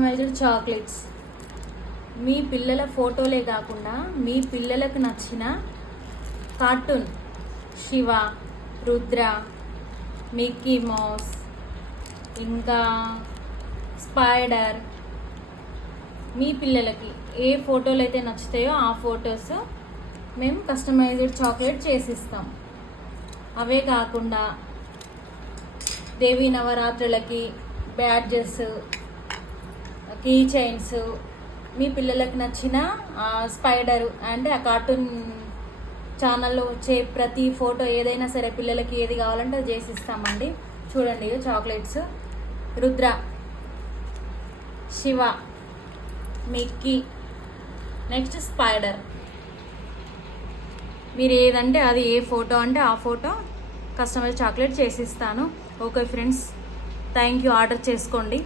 Customized chocolates మీ పిల్లల ఫోటోలే కాకుండా మీ పిల్లలకు నచ్చిన cartoon Shiva, Rudra, Mickey mouse, ఇంకా స్పైడర్, మీ పిల్లలకి ఏ ఫోటోలు అయితే నచ్చుతాయో ఆ ఫొటోస్ మేము కస్టమైజ్డ్ చాక్లెట్ చేసిస్తాం. అవే కాకుండా దేవీ నవరాత్రులకి బ్యాడ్జెస్, కీ చైన్స్, మీ పిల్లలకు నచ్చిన స్పైడర్ అండ్ ఆ కార్టూన్ ఛానల్లో వచ్చే ప్రతి ఫోటో ఏదైనా సరే పిల్లలకి ఏది కావాలంటే అది చేసిస్తామండి. చూడండి chocolates Rudra, Shiva, Mickey, next spider. మీరు ఏదంటే అది, ఏ ఫోటో అంటే ఆ ఫోటో కస్టమైజ్ చాక్లెట్ చేసిస్తాను. Okay friends, thank you. Order చేసుకోండి.